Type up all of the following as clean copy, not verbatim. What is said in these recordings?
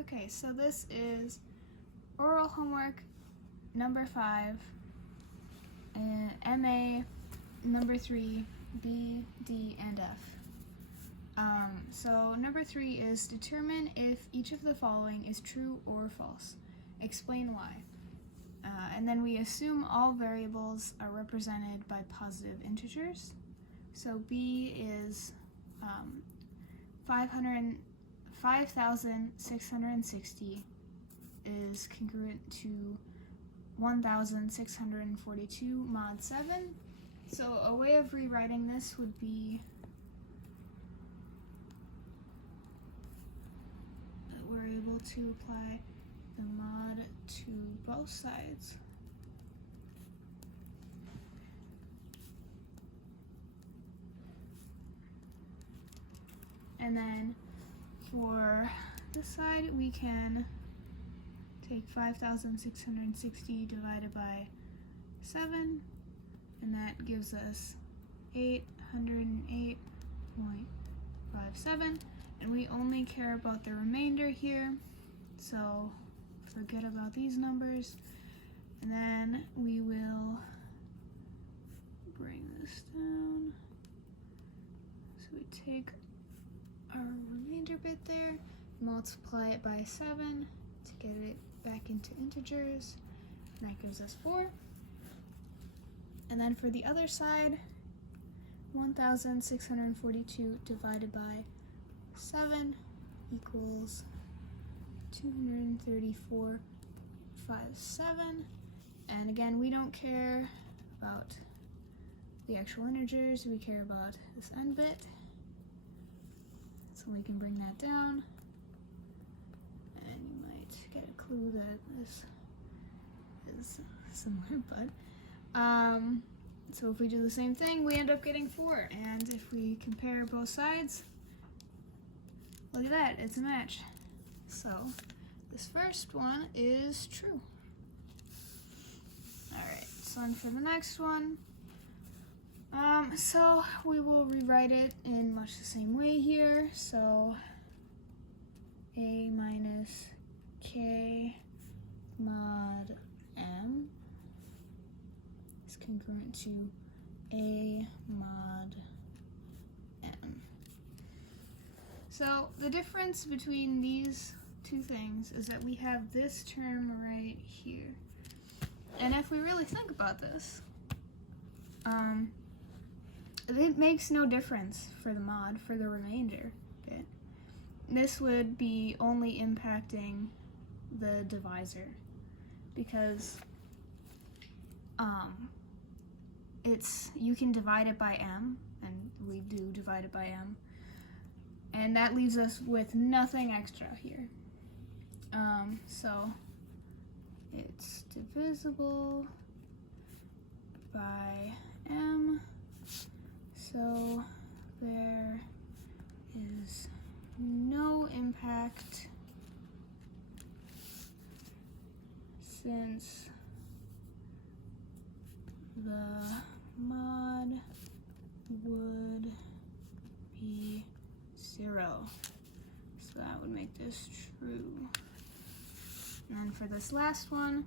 Okay, so this is oral homework number 5, MA number 3, B, D, and F. So number 3 is determine if each of the following is true or false. Explain why. And then we assume all variables are represented by positive integers. So B is 5,660 is congruent to 1,642 mod 7. So a way of rewriting this would be that we're able to apply the mod to both sides. And then for this side, we can take 5,660 divided by 7, and that gives us 808.57, and we only care about the remainder here, so forget about these numbers. And then we will bring this down. So we take our remainder bit there, multiply it by 7 to get it back into integers, and that gives us 4. And then for the other side, 1,642 divided by 7 equals 234.57. And again, we don't care about the actual integers, we care about this end bit. So we can bring that down, and you might get a clue that this is similar, but so if we do the same thing, we end up getting 4, and if we compare both sides, look at that, it's a match. So this first one is true. Alright, so on for the next one. So we will rewrite it in much the same way here. So A minus K mod M is congruent to A mod M. So the difference between these two things is that we have this term right here. And if we really think about this, it makes no difference for the mod, for the remainder bit. This would be only impacting the divisor because you can divide it by m, and we do divide it by m, and that leaves us with nothing extra here. So it's divisible by m, so there is no impact since the mod would be 0. So that would make this true. And then for this last one,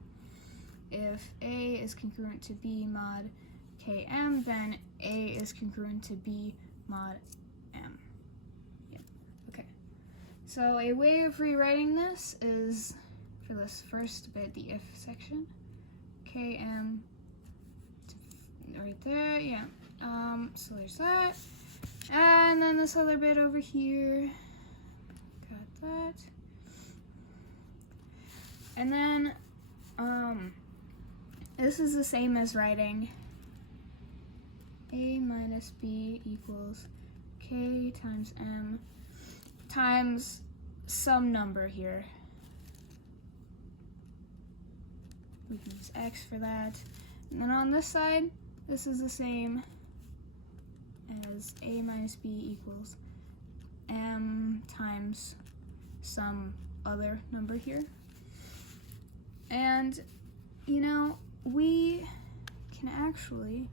if A is congruent to B mod Km, then A is congruent to B mod M. Yep. Okay. So a way of rewriting this is, for this first bit, the if section, Km right there, yeah. So there's that. And then this other bit over here, got that. And then, this is the same as writing A minus B equals K times M times some number here. We can use X for that. And then on this side, this is the same as A minus B equals M times some other number here. And, you know, we can actually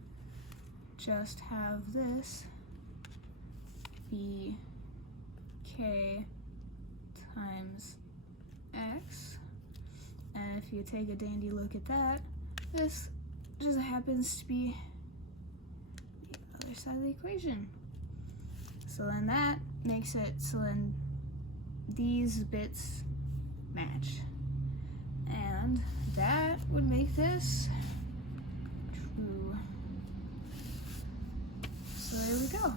just have this be K times if you take a dandy look at that, this just happens to be the other side of the equation. So then that makes it so then these bits match. And that would make this true. So there we go.